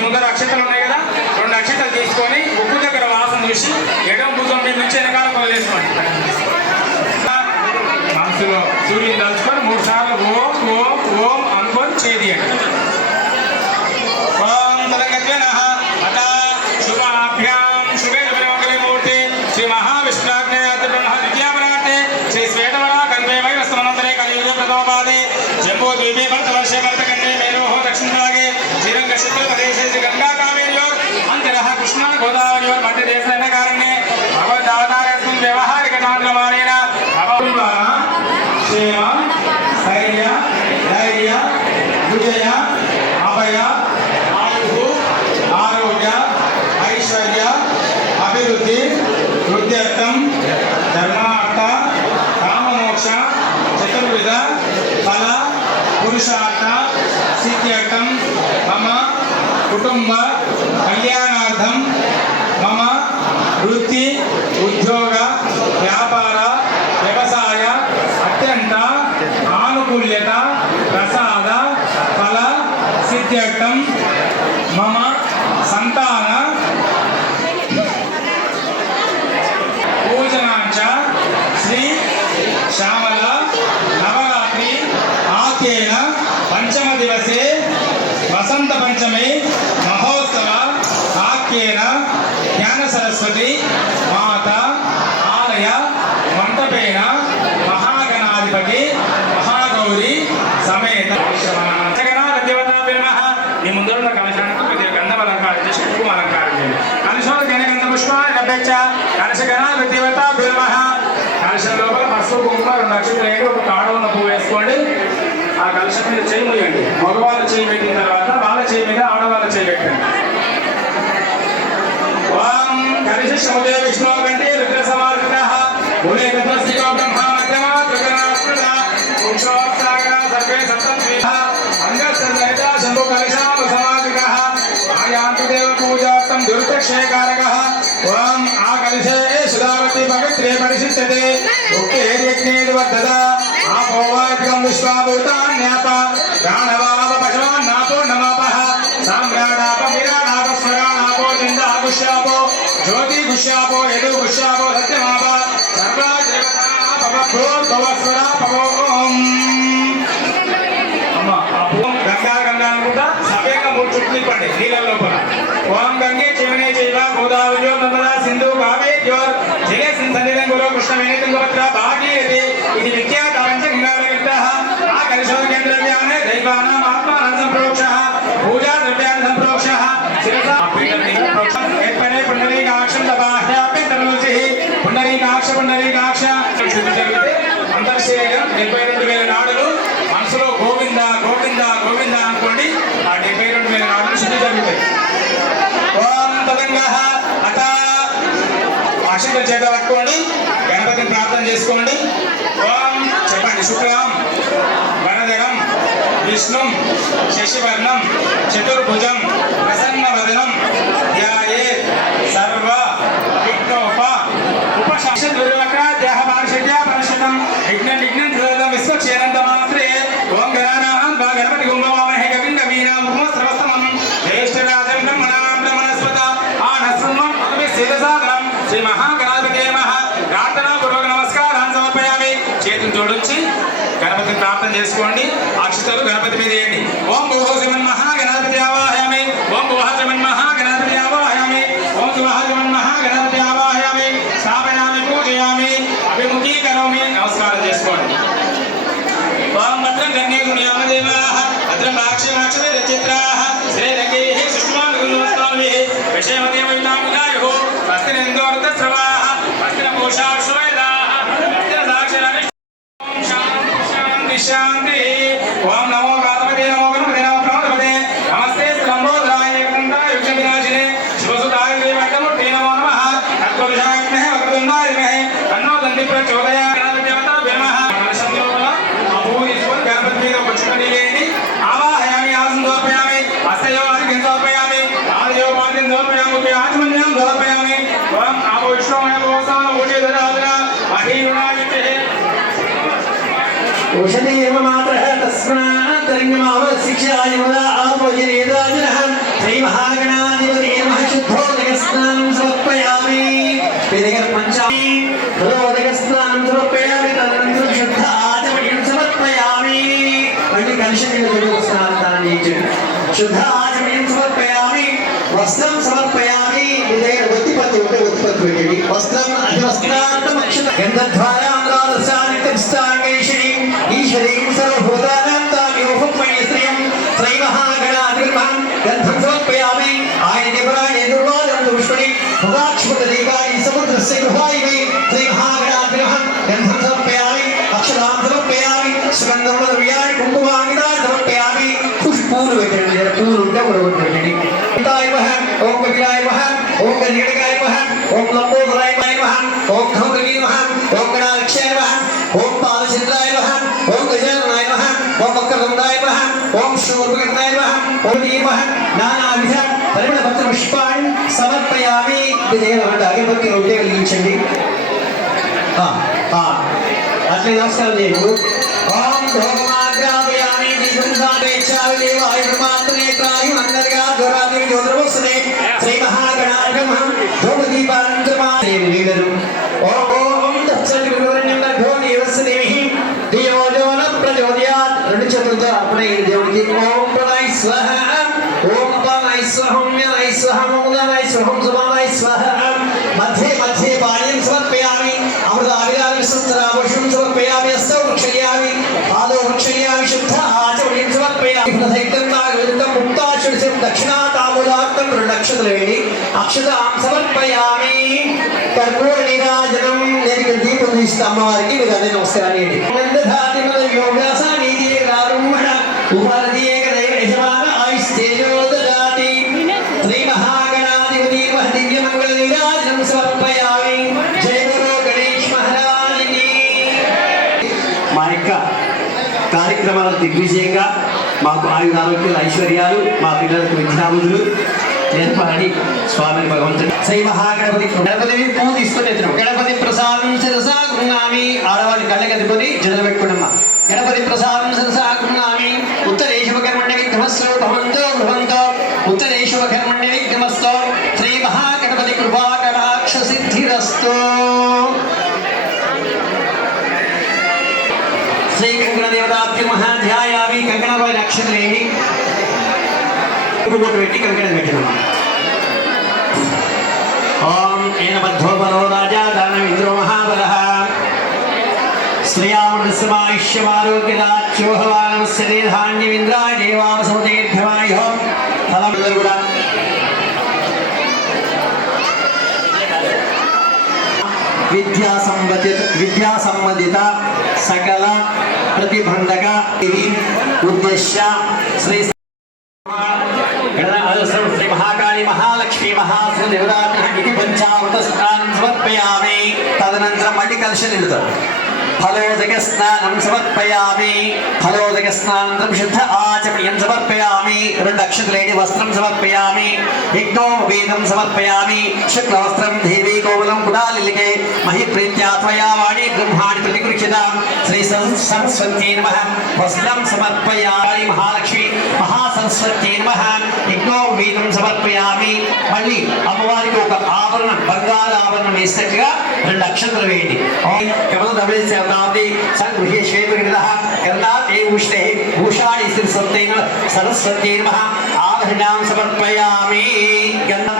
ముందర అక్షతలు ఉన్నాయి కదా? రెండు అక్షతలు తీసుకొని ఉప్పు దగ్గర వాసన చూసి ఎడమ భుజం మీద నుంచి వెనకాల వదిలేసుకోండి శ్రీరంగ శుక్ల ప్రదేశే శ్రీ గంగా కావేర్యోర్ అంతరః కృష్ణా గోదావరియోర్ మధ్య దేశేన లభ్యచ్చ కలశ గణాధిపతాభ్య నమః కలశం లోపల పసుపు కుంకుమ రెండు నక్షత్రం వేయండి ఒక కాడ ఉన్న పువ్వు వేసుకోండి. ఆ కలశం మీద చేయి ముయ్యండి. మగవాళ్ళు చేయి పెట్టిన తర్వాత వాళ్ళ చేయి మీద ఆడవాళ్ళ చేయి పెట్టండి. ఓం కలశ సముదయ విష్ణు కంటే రుద్ర సమాధిత మూలే గతస్థితో బ్రహ్మ మధ్యమ త్రిగణాస్మృత పురుషోత్సాగర సర్వే సప్తద్వీహ అంగసర్వైత శంభు కలశామ సమాధిక ఆయాంతు దేవ పూజార్థం దుర్దక్షేకారకః ఓం ఆ సుధావతి పవిత్రే పరిశిష్టతే ఉక్తే యజ్ఞే వర్ధద ఆపోవాదికం విశ్వాభూతాన్యాప ప్రాణవాప పశవాన్నాపో నమాపః సామ్రాడాప విరాడాప స్వరాణాపో నిందాగుష్యాపో జ్యోతి గుష్యాపో యదు గుష్యాపో సత్యమాప సర్వా దేవతా ఓం సవ్యంగా మూడు నీళ్ళ లోపల. ఓం గంగే చివనే చైవ గోదావరియో నర్మదా సింధు కావేర్యోర్ జలే సింధనిరం గురు కృష్ణ వేణితుంగభద్ర భాగీరథి ఇది విఖ్యాత పంచగంగాలయుక్తః ఆ కలశోర్ కేంద్రవ్యానే దైవానాం ఆత్మానం అక్షింతలు చేత పట్టుకోండి. గణపతిని ప్రార్థన చేసుకోండి. ఓం చెప్పండి. శుక్లం వరదరం విష్ణు శశివర్ణం చతుర్భుజం ప్రసన్న వదనం ధ్యాయ చేసుకోండి. అక్షతలు గణపతి మీద వేయండి. ఓం భూహోజమన్ మహాగణాధిపతి ఆవాహయామి. ఓం భూహోజమన్ మహాగణాధిపతి ఆవాహయామి. ఓం సుమహోజమన్ మహాగణాధిపతి ఆవాహయామి. స్థాపయామి పూజయామి. అభిముఖీకరోమి నమస్కారం చేసుకోండి. ఓం భద్రం గణ్యే గుణ్యామదేవాః భద్రం రాక్షమాక్షమే శ్రీ శ్రీరంగైः సుష్మానుగుణోస్తామిः విషయమదేవైతాం వినాయుः అష్టమణియేని ఆవాహయామి ఆసం దోర్పయామి అస్తయో అధికం దోర్పయామి ఆదయో పాంతిం దోర్పయామి ఉదయ ఆత్మన్యం దోర్పయామి త్వం ఆపో విశ్వమయ భోసాన తదనంతరం శుద్ధ शुद्धाचमीं समर्पयामि वस्त्रं समर्पयामि विजय वत्तिपत् उत उत्पत् वेटिवि वस्त्रं अधिवस्त्रार्थम् अक्षत। गन्धध्वायाङ्गालसानित्यस्ताङ्गैषिणीं ईश्वरीं सर्वभूतानां तां योहं मणिश्रियं त्रैवहागणानिर्महं गन्धं समर्पयामि। आयने पुराणे दुर्वादं दुष्मणि भवाक्षपददीपानि समुद्रस्य गुहायि त्रैवहागणानिर्महं गन्धं समर्पयामि। अक्षतां స్కందంలో శ్రీ మహాగణాధిపతిమహం గంధం సమర్పయామి. పుష్పూలు పెట్టండి జర పూలు ఉంటే కూడా ఒకటి పెట్టండి పితాయ మహ ఓం కపిలాయ మహ ఓం కన్యకాయ మహ ఓం లంబోదరాయ మహ ఓం ఖౌరవీ మహ ఓం గణాక్షయ మహ ఓం పాలచంద్రాయ మహ ఓం గజాననాయ మహ ఓం మకరందాయ మహ ఓం శూర్పకర్ణాయ మహ ఓం దీ మహ నానావిధ పరిమళ పత్ర పుష్పాన్ని సమర్పయామి. ఇది చేయాలంటే అగరబత్తి ఉంటే వెలిగించండి. అట్లే నమస్కారం చేయండి. ധോമാഗ്രാപയാമി വിശംസാപേക്ഷാവിലെ വായുർമാത്രേത്രായും അന്തർഗാധുരാതി ജ്യോതിർവസ്തേ ശ്രീ മഹാഗണാർഗമഹം ധൂപദീപാന്തമാ വീടരും ഓം ഓം തത്സവിഗുരുവന്യംബോ ദേവസ്യ అక్షతలు నక్షత్రాలు వేయండి సమర్పయామి. కర్పూర నీరాజనం నేను ఇక్కడ దీపం తీసిన అమ్మవారికి మీరు అదే నమస్కారం చేయండి యజమాన శ్రీ మహాగణాధిపతి దివ్యమంగళ సమర్పయామి. జయ గురు గణేష్ మహారాజుకి మా యొక్క కార్యక్రమాలు దిగ్విజయంగా మాకు ఆయుధ ఆరోగ్యాలు ఐశ్వర్యాలు మా పిల్లలకు నేర్పాలని స్వామిని భగవంతుడు శ్రీ మహాగణపతి గణపతిని పూజ తీసుకొని ఎత్తున్నాం గణపతి ప్రసాదం శిరసా గృహామి ఆడవాళ్ళని కళ్ళగదుకొని జడలు పెట్టుకున్నమ్మా. గణపతి ప్రసాదం శిరసా గృహామి ఉత్తరేశవ విఘ్నమస్తో భవంతో భవంతో ఉత్తరేశవ కర్మణ్య ఇప్పుడు పెట్టి కంకణం పెట్టినమ్మా ఓం ఏన బద్ధో బలో రాజా దానం ఇంద్రో మహాబలః శ్రియామృతమాయుష్యమారోగ్యదాచ్యోహవానమస్య ధాన్యమింద్రాయ దేవామసమతీర్థమాయో ఫలం కూడా విద్యా సంబంధిత విద్యా సంబంధిత సకల ప్రతిబంధక ఇది ఉద్దేశ్య శ్రీ మహాసుదేవతాభ్యः పంచామృత స్నానం సమర్పయామి తదనంతరం మళ్ళీ కలిసి నిలుతారు ఫలోదక స్నానం సమర్పయామి ఫలోదక స్నానంతరం శుద్ధ ఆచమనీయం సమర్పయామి రెండు అక్షతలేని వస్త్రం సమర్పయామి యజ్ఞో వేదం సమర్పయామి శుక్లవస్త్రం దేవీ గోకులం కుడాలిలికే మహి ప్రీత్యా త్వయా వాణి బ్రహ్మాణి ప్రతికృక్షిత శ్రీ సరస్వతీ నమ వస్త్రం సమర్పయామి మహాలక్ష్మి మహాసరస్వతి నమ యజ్ఞో వేదం సమర్పయామి. మళ్ళీ అమ్మవారికి ఒక ఆభరణం బంగారు ఆభరణం వేసినట్టుగా రెండు అక్షంతలు వేయండి. కమల ధమేశ్వరాది సంగృహ్య శ్వేతగిరిద కర్ణాతే ఉష్ణే భూషాణి సరస్వతి సత్యేన నమ ఆభరణాం సమర్పయామి. గంధ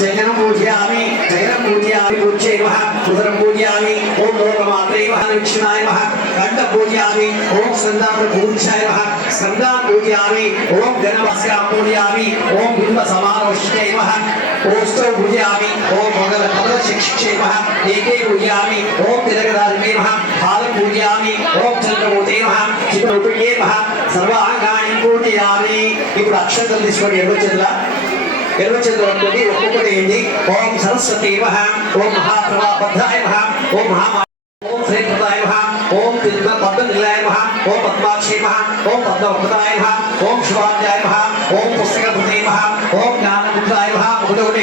ఓం జగదాధ్యాయ నమ జాలని పూజయామి ఓం జాలవిలాహీనాయ నమ జగనం పూజయామి జగనం పూజయామి పూజ్యై నమ ఉదరం పూజయామి ఓం లోకమాత్రే నమ లక్ష్మణాయ నమ కంఠ పూజయామి ఓం స్కందాన పూజ్యాయ నమ స్కందాన పూజయామి ఓం గణవాస్యాం పూజయామి ఓం బింబ సమారోష్యై నమ ఓష్టో పూజయామి ఓం మొగల పదవ శిక్షే నమ ఏకే పూజయామి ఓం తిలకదారిణే నమ పాదం పూజయామి ఓం చంద్రమూర్తే నమ చిత్రూపిణ్యే నమ సర్వాంగాన్ని పూజయామి ఇప్పుడు అక్షంతలు తీసుకొని ఎడవ చేతుల ఎడవ ఒక్కొక్కటి ఏంటి ఓం సరస్వతి ఓం మహాప్రభాబద్ధాయ ఓం మహా ఓం శ్రీకృతాయ ఓం తిరుమ పద్మనిలయాయ ఓం పద్మాక్షేమ ఓం పద్మవృతాయ ఓం శుభాధ్యాయ నమ ఓం పుస్తకృతే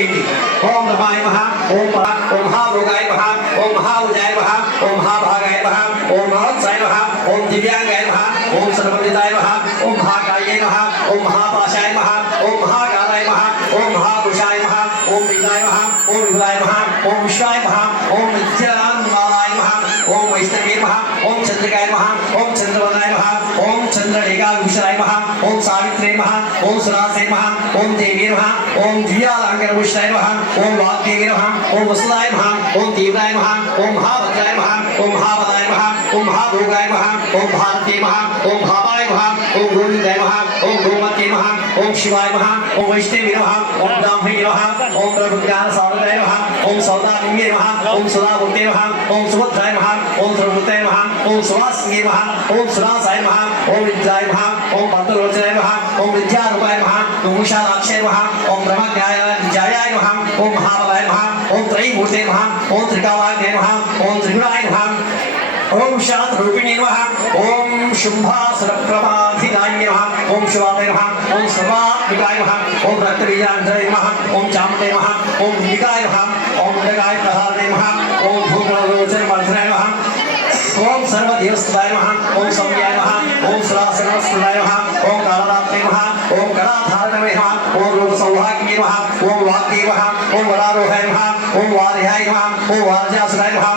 ओम नमाय महा ओम महा ओम महा भोगाय महा ओम महा उजाय महा ओम महा भागाय महा ओम महत्साय महा ओम दिव्यांगाय महा ओम सर्वविदाय महा ओम महाकाय महा ओम महापाशाय महा ओम महाकालाय महा ओम महापुरुषाय महा ओम पिताय महा ओम विलाय महा ओम विश्वाय महा ओम नित्यानंदाय महा ओम वैष्णवे नमः ओम चंद्रिकाय नमः ओम चंद्रवनाय नमः ओम चंद्र लेगाभिषणाय नमः ओम सावित्रे नमः ओम सुरासे नमः ओम देवी नमः ओम द्वियालांगरभूषणाय नमः ओम वाग्देवी नमः ओम वसुदाय नमः ओम तीव्राय नमः ओम महाभद्राय नमः ओम महाबलाय नमः ओम महाभोगाय नमः ओम भारती नमः ओम भावाय नमः ओम गोविंदाय नमः ओम गोमत्ये नमः ओम शिवाय नमः ओम वैष्णवी नमः ओम ब्राह्मणी नमः ओम प्रभुज्ञान सौरदाय नमः ओम सौदानिन्ये नमः ओम सुधामूर्ते नमः ओम सुभद्राय नमः ओम त्रिमूर्ते नमः ओम सुवासिन्ये नमः ओम सुरासाय नमः ओम विद्याय नमः ओम पत्रलोचनाय नमः ओम विद्यारूपाय नमः ओम उषालाक्षय नमः ओम ब्रह्मज्ञाय विद्याय नमः ओम महाबलाय नमः ओम त्रयीमूर्ते नमः ओम त्रिकालाय नमः ओम त्रिगुणाय नमः ओम शांत रूपिणी नमः ओम शुंभासन प्रभाधिनाय नमः ओम शुभाते नमः ओम सर्वा सर्वात्मिकाय नमः ओम रक्तबीजांधराय नमः ओम चामुंडाय नमः ओम निकाय नमः ओम मुंडकाय प्रधानाय नमः ओम भूगणलोचन मंत्रे नमः ओम सर्वदेवस्ताय नमः ओम सम्याय नमः ओम सुरासनस्ताय नमः ओम कालरात्रे नमः ओम कलाधारणे नमः ओम रूप सौभाग्ये नमः ओम वाक्य नमः ओम वरारोहाय नमः ओम वारिहाय नमः ओम वारजासुराय नमः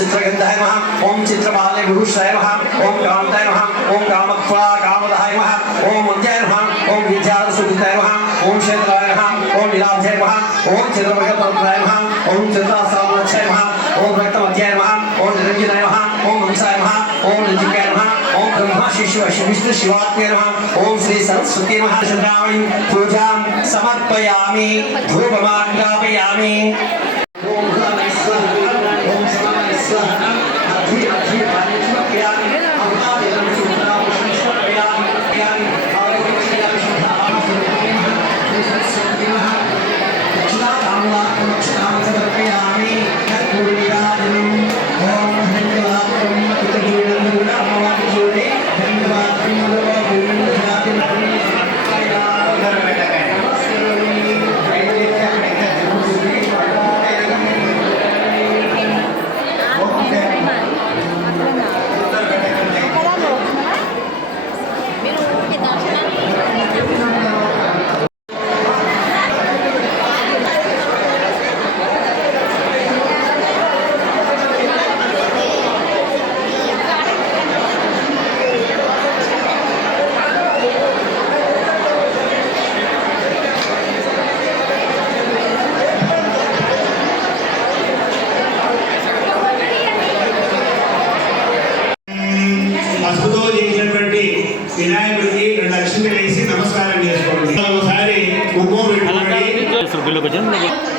चित्रगंधाय नमः ओम चित्रबाले गुरुश्राय नमः ओम कामताय नमः ओम कामत्वा कामदाय नमः ओम मुद्याय नमः ओम विचार सुदिताय नमः ओम क्षेत्राय नमः ओम विलाभ्याय नमः ओम चित्रभगतप्राय नमः ओम चित्रासामलक्षाय नमः ओम रक्तमध्याय नमः ओम निरंजनाय नमः ओम हंसाय नमः ओम नजिकाय नमः ओम ब्रह्मा शिशु विष्णु शिवात्मय नमः ओम श्री सरस्वती नमः पूजा समर्पयामि धूपमाज्ञापयामि ओम लोग वज़न लगेगा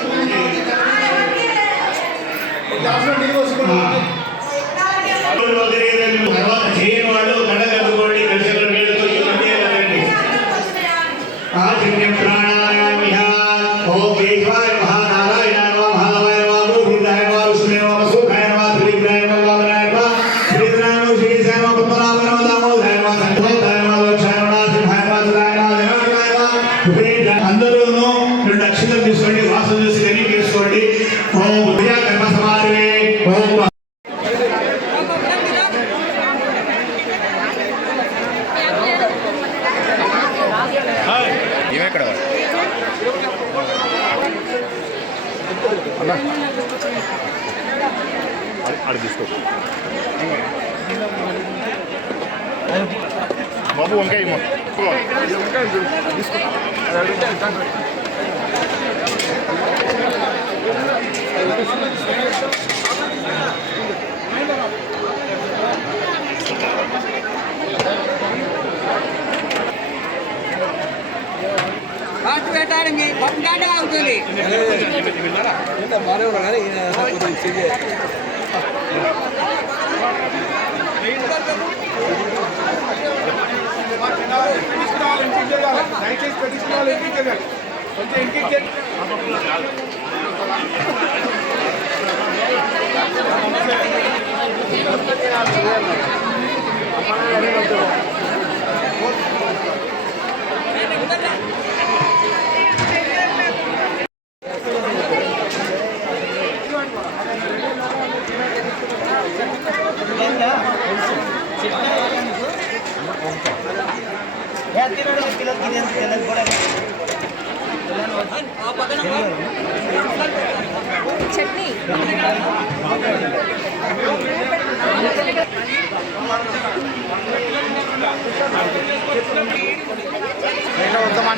దయచేసి ప్రతిష్టాలు ఎంపించాలి కొంచెం ఎంపించండి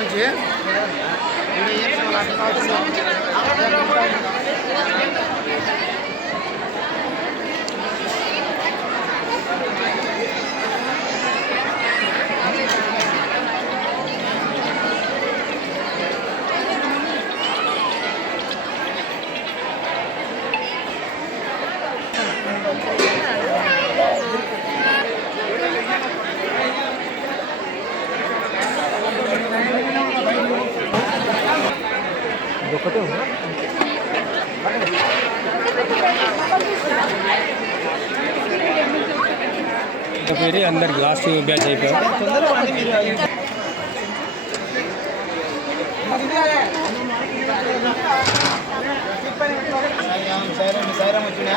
लीजिए एक सौ ఇదొకటే ఉందా. పేరు అందరికి లాస్ట్ బ్యాచ్ అయిపోయాం సైరం వచ్చినా